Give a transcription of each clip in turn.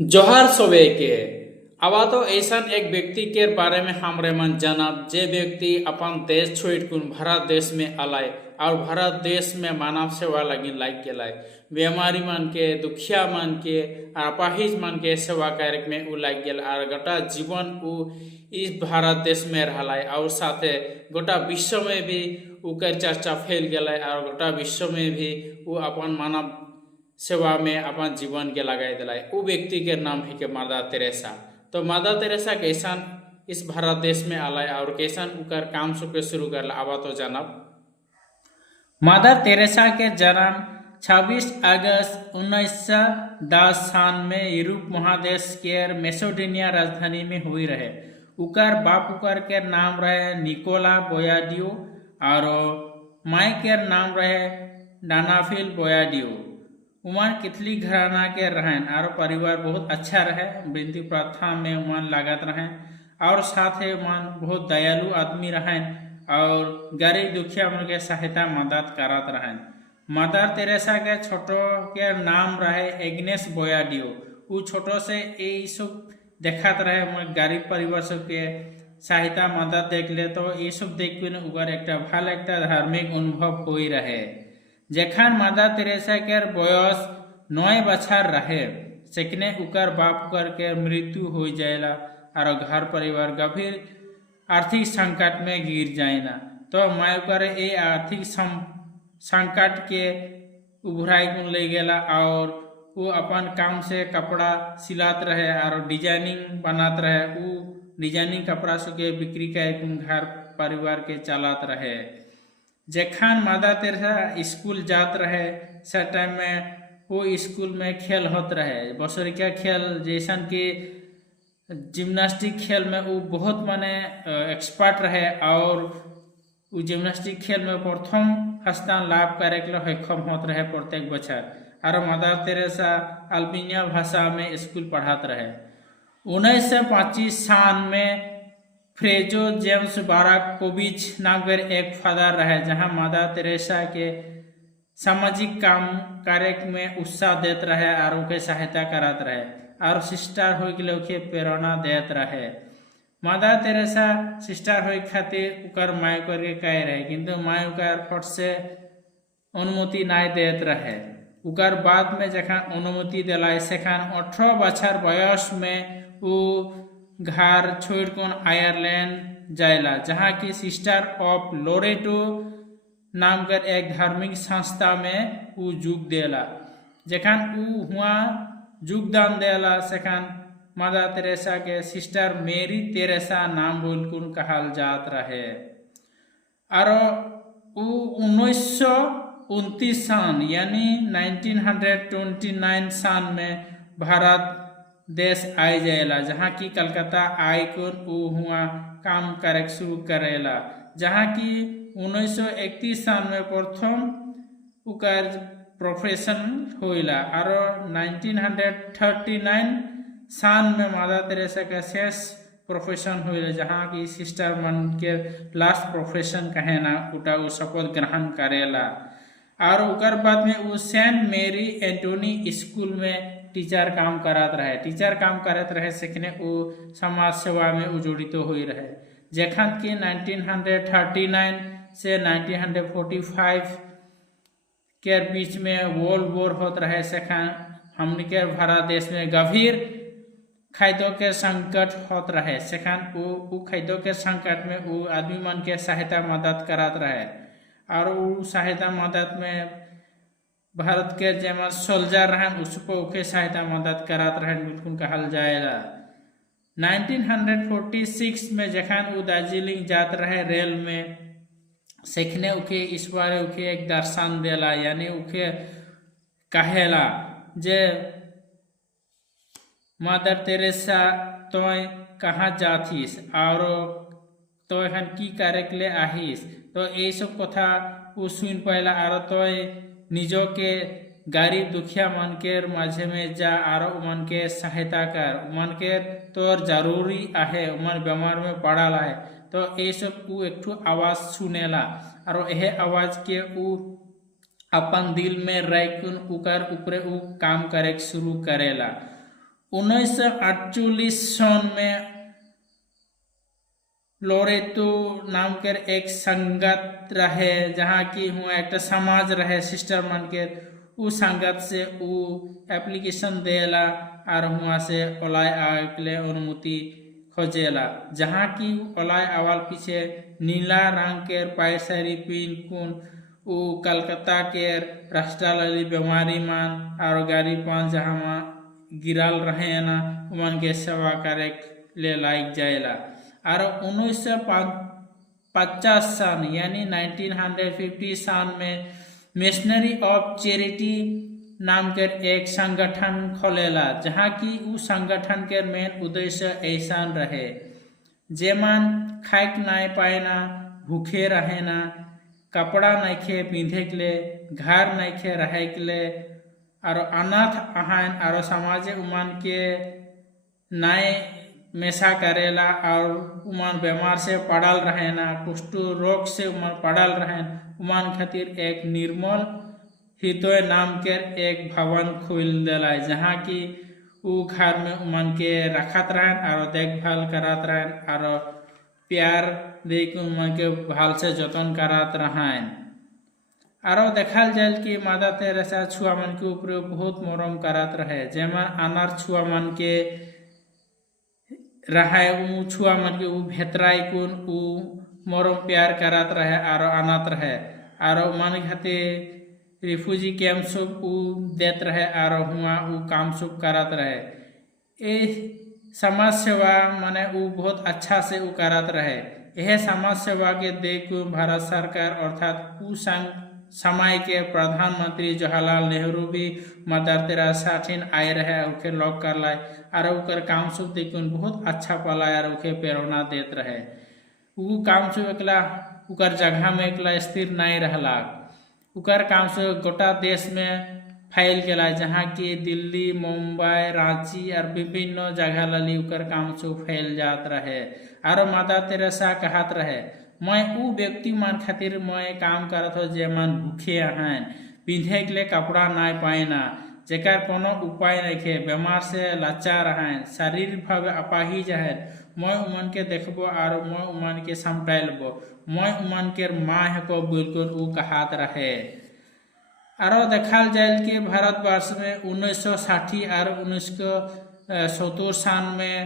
जोहार सोबे के आवा तो ऐसा एक व्यक्ति के बारे में हमरे मन जानब जे व्यक्ति अपन देश छोड़ कुन भारत देश में आलाय और भारत देश में मानव सेवा लगी लाइक के लाय बीमारी मन के दुखिया मन के अपाहिज मन के सेवा कार्य में उ लाग गेल और गोटा जीवन उ इस भारत देश में रहलाय और साथे गोटा विश्व में भी उकर चर्चा फैल गया और गोटा विश्व में भी उ अपन मानव सेवा में अपन जीवन के लगाए दिलाय। वो व्यक्ति के नाम है कि मदर तेरेसा। तो मदर तेरेसा कैसन इस भारत देश में आलाय और कैसन उकर काम सुके शुरू कर आवा तो जानब। मदर तेरेसा के जन्म 26 अगस्त 1910 सन में यूरोप महादेश के मैसेडोनिया राजधानी में हुई रहे। उकर बाप उकर के नाम रहे निकोला बोयाडियो और माई के नाम रहे डानाफिल बोयाडियो। उमन किथली घराना के रहें और परिवार बहुत अच्छा रहे। वृद्धि प्रथा में उमन लागत रहें और साथ ही उमन बहुत दयालु आदमी रहें और गरीब दुखिया मन के सहायता मदद करत रहें। मदर तेरेसा के छोटो के नाम रहे एग्नेस बोयाडियो। उ छोटो से ये सब देखत रहे गरीब परिवार सब के सहायता मदद देख ले तो ये सब देख उगर एक भल एक धार्मिक अनुभव हो रहे। जेखन मदर तेरेसा के बयस 9 बछर रहे सेखने उकर बाप उकर के मृत्यु हो जाएला और घर परिवार गंभीर आर्थिक संकट में गिर जाएला। तो माँ उकर ये आर्थिक संकट के उभराई गुण ले गेला और वो अपन काम से कपड़ा सिलात रहे और डिजाइनिंग बनात रहे। वो डिजाइनिंग कपड़ा सुके बिक्री के घर परिवार के चलात रहे। जेखन मदर तेरेसा स्कूल जात रहे से टाइम में वो स्कूल में खेल होत रहे बसरिका खेल जैसन कि जिम्नास्टिक खेल में वो बहुत माने एक्सपर्ट रहे और वो जिम्नास्टिक खेल में प्रथम स्थान लाभ करे के सक्षम होत रहे प्रत्येक बच्चा। और मदर तेरेसा अल्बानिया भाषा में स्कूल पढ़ात रहे। 1925 सन में फ्रेजो जेम्स बाराकोविच नाम कर एक फादर रहे जहां मदर तेरेसा के सामाजिक काम कार्य में उत्साह देते रहे और उनके सहायता करते रहे और सिस्टर हो के प्रेरणा देते रहे। मदर तेरेसा सिस्टर हो खातिर उकर माय करके कह रहे किंतु माय उकर फट से अनुमति नहीं देते रहे। उकर बाद में जखन अनुमति दिलाई सेखन 18 बछर बयस में वो घर छोड़ कर आयरलैंड जाएला जहाँ की सिस्टर ऑफ लोरेटो नाम कर एक धार्मिक संस्था में वो जुग देला। जखन वो हुआ योगदान देला सेखन मदर तेरेसा के सिस्टर मेरी तेरेसा नाम बोलकुन कहल जात रहे। और वो 1929 सन यानी 1929 सन में भारत देश आए जाएला जहाँ की कलकत्ता आई को हुआ काम करे शुरू करेला जहाँ की 1931 सन में प्रथम उकर प्रोफेशन होइला और 1939 सन में मदर तेरेसा का शेष प्रोफेशन होइला जहाँ की सिस्टर मन के लास्ट प्रोफेशन कहे ना उटा वो शपथ ग्रहण करेला। और उकर बाद में वो सेंट मेरी एंटोनी स्कूल में टीचर काम करत रहे। टीचर काम करत रहे सीखने वो समाज सेवा में उजड़ित हो रहे। जखन कि 1939 से 1945 के बीच में वर्ल्ड वॉर होत रहे सेखन हमने के भारत देश में गंभीर खाद्यों के संकट होत रहे। सेखन वो खाद्यों के संकट में वो आदमी मन के सहायता मदद करत रहे और वो सहायता मदद में भारत के जेमा सोल्जर रहन उसको उके सहायता मदद करत रहन बिल्कुल कहल जाएगा। 1946 में जखन वो दार्जिलिंग जात रहे रेल में सीखने उके इस बार उके एक दर्शन देला यानी उके कहेला जे मदर तेरेसा तो कहाँ जातीस और तो एखन की करे के लिए आहिस। तो ये सब कथा वो सुन पाला और तो निजो के गरीब दुखिया मन के माझे में जा और उमन के सहायता कर उमन के तोर जरूरी आहे उमन बीमार में पड़ल है। तो ये सब वो एक आवाज सुनेला और यह आवाज के वो अपन दिल में रख उकर ऊपरे उ काम करे शुरू करेला। 1948 सन में लोरेतो नाम कर एक संगत रहे जहाँ की हुआ एक समाज रहे सिस्टर मन के उ संगत से उ एप्लीकेशन देला और हुआ से ओलाय आके अनुमति खोजेला जहाँ की ओलाय आवाल पीछे नीला रंग के पैसारी पिन कुन उ कलकत्ता के राष्ट्रवादी बीमारी मान और गाड़ी पान जहाँ गिराल रहे ना उमन के सेवा करे ले लायक जाएला और 1950 सन यानी 1950 सन में मिशनरी ऑफ चैरिटी नाम के एक संगठन खोलेला जहाँ की उ संगठन के मेन उद्देश्य ऐसा रहे जेमन खाइक नाय पाएना भूखे रहेना कपड़ा नइखे पिंधे के लिए घर नइखे रहे के लिए और अनाथ आहन और समाज उमन के नाय मेसा करेला और उमन बीमार से पड़ल रहेना कुष्ठ रोग से उमन पड़ल रहेन उमन खातिर एक निर्मल हृदय नाम के एक भवन खोल देला जहाँ की उ घर में उमन के रखत रहें और देखभाल करत रहें और प्यार दे के उमन के भाल से जतन करत रहें और देखल जाए कि मादा तेरेसा छुआ मन के ऊपर बहुत मरम करत रहे जेमा अनार छुआ मन के रहे उ छुआ मन के उ भेतराई कुन उ मरम प्यार करत रहे और अनाथ रहे और मन खातिर रिफ्यूजी कैंप सब उ देत रहे और हुआ उ काम सब करत रहे ए समाज सेवा माने उ बहुत अच्छा से उ करत रहे यह समाज सेवा के देख भारत सरकार अर्थात उ समय के प्रधानमंत्री जवाहरलाल नेहरू भी मदर तेरेसा ठिन आए रहे उके लॉक कर लाए और उकर काम सब देख बहुत अच्छा पलाय और उके प्रेरणा देत रहे उ काम सब एकला उकर जगह में एकला स्थिर नहीं रहला उकर काम से गोटा देश में फैल गया जहाँ की दिल्ली मुंबई रांची और विभिन्न जगह लली उकर काम से फैल जात रहे और माता तेरेसा कहत रहे मैं उ व्यक्ति मन खातिर मैं काम करत हो जे मन भूखे हैं पिंधे के लिए कपड़ा नहीं पाएना जेकर कोनो उपाय नहीं खे बीमार से लाचार हैं शरीर भाव अपाहिज है मैं उमन के देखबो और मैं उमन के समटाइलबो मैं उमन के माँ है को बिल्कुल उ कहत रहे और देखल जाए कि भारतवर्ष में 1960 और 1970 सन में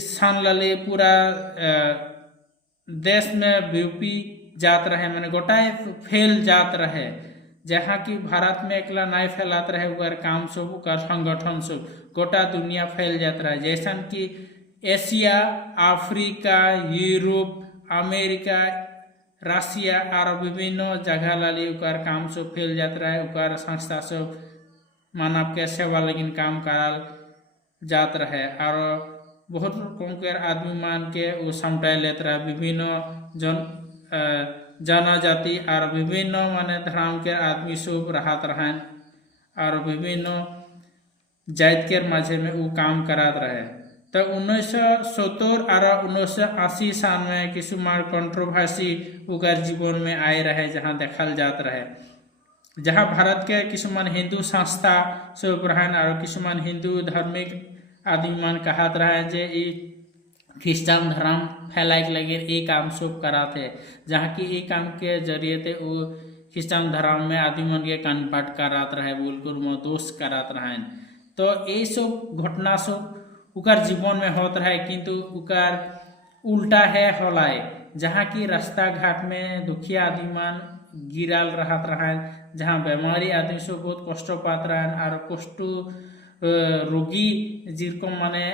सन लले पूरा देश में व्यापी जात रहे मैंने गोटाए फैल जात रहे जहाँ की भारत में एकला नहीं फैलात रहे उकर काम सब उकर संगठन सब गोटा दुनिया फैल जात रहे जैसन कि Asia Africa Europe America Russia और विभिन्न जगह लाली उकर काम सब फैल जात रहे उकर संस्था सब मानव के सेवा लगिन काम करल जात रहे और बहुत कम आदमी मान के वो समटाई लेत रहे विभिन्न जनजाति और विभिन्न माने धर्म के आदमी सब रहत रहें और विभिन्न जात के माझे में वो काम करत रहे तो 1970 और 1980 सन में किसुमान कंट्रोवर्सी उगर जीवन में आए रहे जहाँ देखल जात रहे जहाँ भारत के किसुमान हिंदू संस्था सब रहन और किसुमान हिंदू धार्मिक आदमी मन कहत रहे जे ख्रिस्टान धर्म फैलाए के लगे ये काम सब करा थे जहाँ की ये काम के जरिए थे वो ख्रिस्टान धर्म में आदमी मन के कन्वर्ट करात रहे बिल्कुल दोष करात रहे तो ये सब घटना सब उकर जीवन में होत रहे किंतु उकर उल्टा है होलाय जहाँ की रास्ता घाट में दुखिया आदमी मन गिराल रहत रहे जहाँ बीमारी आदमी सब बहुत कष्ट पात रहे और कष्ट रोगी जिनको माने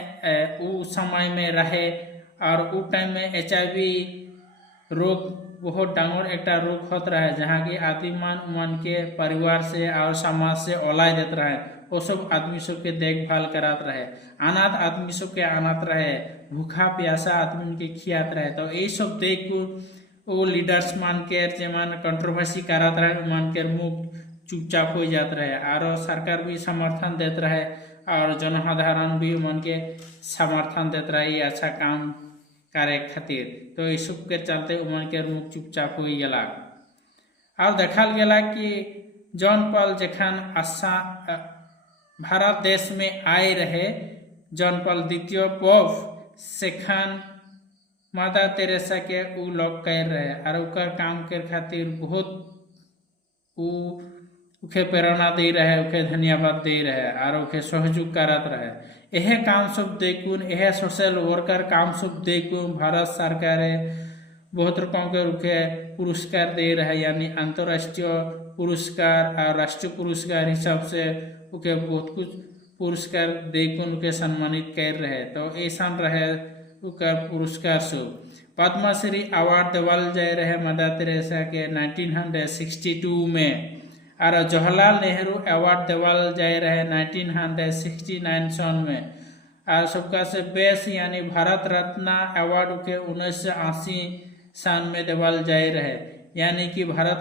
उ समय में रहे और उ टाइम में HIV रोग बहुत डांगर एक रोग होत रहे जहाँ की आदमी मन के परिवार से और समाज से ओलाय देत रहे वो सब आदमी सब के देखभाल करात रहे अनाथ आदमी सब के अनाथ रहे भूखा प्यासा आदमी के खियात रहे तो ये सब देख वो लीडर्स मान के जेमान कंट्रोवर्सी करात रहे मान के मुख चुपचाप हो जात रहे और सरकार भी समर्थन देते रहे और जनसाधारण भी मन के समर्थन देते रहे ये अच्छा काम करे खातिर तो इस सब के चलते उमन के मुख चुपचाप हो गला और देखल गला कि जॉन पॉल जखन भारत देश में आए रहे जॉन पॉल द्वितीय पोप सेखान मादा तेरेसा के उ लोग कर रहे और उकर काम के खातिर बहुत उखे प्रेरणा दे रहे, उखे धन्यवाद दे रहे और उखे सहयोग करत रहे। यह काम सब देखुन, यह सोशल वर्कर काम सब देखुन भारत सरकार बहुत रकम के उखे पुरस्कार दे रहे, यानी अंतर्राष्ट्रीय पुरस्कार और राष्ट्रीय पुरस्कार हिसाब से उके बहुत कुछ पुरस्कार देखुन उके सम्मानित कर रहे। तो ऐसा रहे उका पुरस्कार सब पद्मश्री अवार्ड देवल जाए रहे मदर तेरेसा के 1962 में और जवाहरलाल नेहरू अवार्ड देवल जाए रहे 1969 सन में और सबका से बेस्ट यानी भारत रत्न अवार्ड के 1980 सन में देवल जाए रहे। यानी कि भारत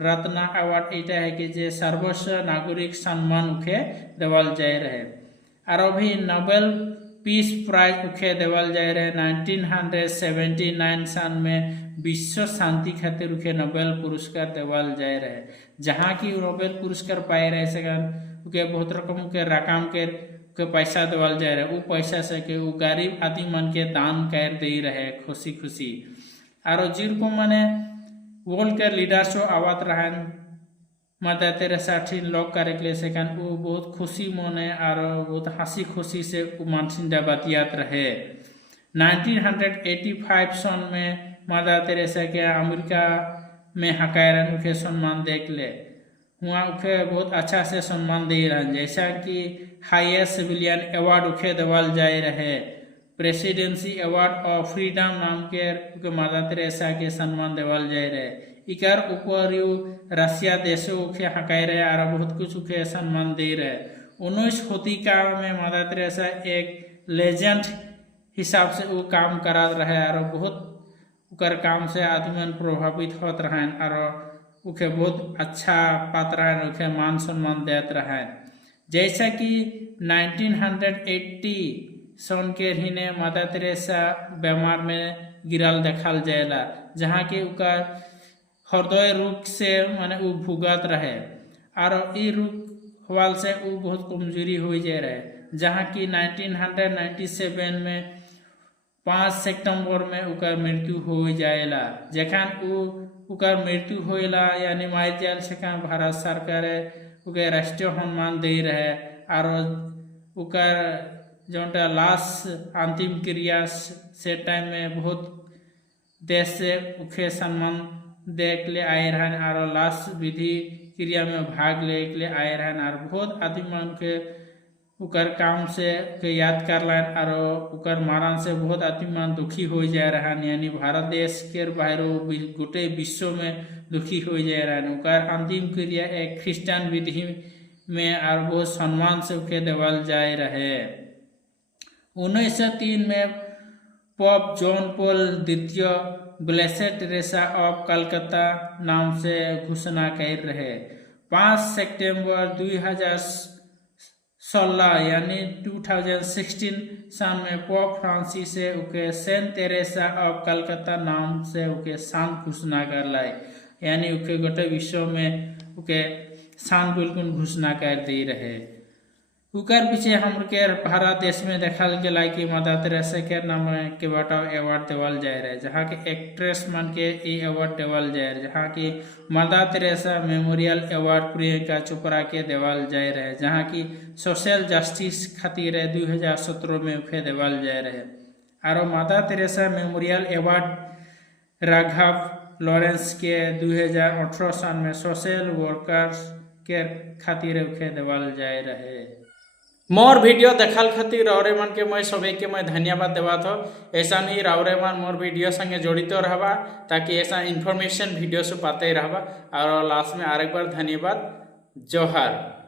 रत्न अवार्ड इटा है कि जे सर्वोच्च नागरिक सम्मान उखे देवल जाए रहे। और अभी नोबेल पीस प्राइज उखे देवल जाए रहे 1979 सन में विश्व शांति खातिर उखे नोबेल पुरस्कार देवल जाए रहे, जहाँ की नोबेल पुरस्कार पाए रहे सगन उके बहुत रकम के रकम के पैसा देवल जाए रहे। उ पैसा से के उ गरीब आदमी मन के दान कर दे रहे खुशी खुशी। और जिनको मने वर्ल्ड के लीडर शो आवत रहन मदर तेरेसा ठीन लोग करे के लिए सेकन उ बहुत खुशी मने और बहुत हंसी खुशी से मानसिन बतियात रहे। 1985 सन में मदर तेरेसा के अमेरिका में हकायरन उखे सम्मान देख ले, वहाँ उखे बहुत अच्छा से सम्मान दे रहन, जैसा कि हाईएस्ट सिविलियन अवार्ड उखे देवल जाए रहे, प्रेसिडेंसी अवार्ड ऑफ फ्रीडम नाम के मदर तेरेसा के सम्मान देवल जाए रहे। इकर ऊपर रशिया देशों उखे हकाय रहे और बहुत कुछ उखे सम्मान दे रहे। 19 शतीका में मदर तेरेसा एक लेजेंड हिसाब से वो काम करा रहे और बहुत उकर काम से आदमी प्रभावित होत रहे और उखे बहुत अच्छा पात रहे, उखे मान सम्मान देत रहे। जैसा कि 1980 सन के हिने मदर तेरेसा बीमार में गिरल देखल जाएला, जहाँ के उका हृदय रोग से माने उ भुगत रहे और ई रोग हवाल से उ बहुत कमजोरी हो जाए रहे, जहाँ की 1997 में 5 सितंबर में उकर मृत्यु हो जाएला। जखन उकर मृत्यु होएला यानी मार जाए सेखान भारत सरकार उके राष्ट्रीय सम्मान दे रहे और उकर जोटा लाश अंतिम क्रिया से टाइम में बहुत देश से उखे सम्मान देख ले आए रहन और लाश विधि क्रिया में भाग ले के लिए आए रहन और बहुत आदमी के उकर काम से के याद कर लाइन और उकर मारन से बहुत आदमी दुखी हो जाए रहन, यानी भारत देश के बाहर गोटे विश्व में दुखी हो जाए रहन। उकर अंतिम क्रिया एक ख्रिस्टान विधि में और बहुत सम्मान से उके देवल जाए रहे। 1903 में पोप जॉन पॉल द्वितीय ब्लेसेड टेरेसा ऑफ कलकत्ता नाम से घोषणा कर रहे। 5 सितंबर 2016 यानी 2016 सन में पोप फ्रांसिस से उके सेंट टेरेसा ऑफ कलकत्ता नाम से उके शांत घोषणा कर लाई, यानी उके गोटे विश्व में उके शांत बिल्कुल घोषणा कर दे रहे। उकर पीछे हम के भारत देश में देखल गया कि मदर तेरेसा के नाम के बाटा अवार्ड देवल जाए रहे, जहाँ के एक्ट्रेस मन के ये अवार्ड देवल जाए रहे, जहाँ की Mother Teresa Memorial Award Priyanka Chopra के देवल जाए रहे, जहाँ की सोशल जस्टिस खातिर 2017 में उखे देवल जाए रहे। और Mother Teresa Memorial Award Raghav Lawrence के 2018 सन में सोशल वर्कर्स के खातिर उखे देवल जाए रहे। मोर वीडियो देखल खातिर रावरे मन के मैं सभी के मैं धन्यवाद देवा था। ऐसा नहीं रावरे मन मोर वीडियो संगे जड़ित रहबा ताकि ऐसा इन्फॉर्मेशन वीडियो से पाते रहबा। और लास्ट में आरेक बार धन्यवाद। जोहार।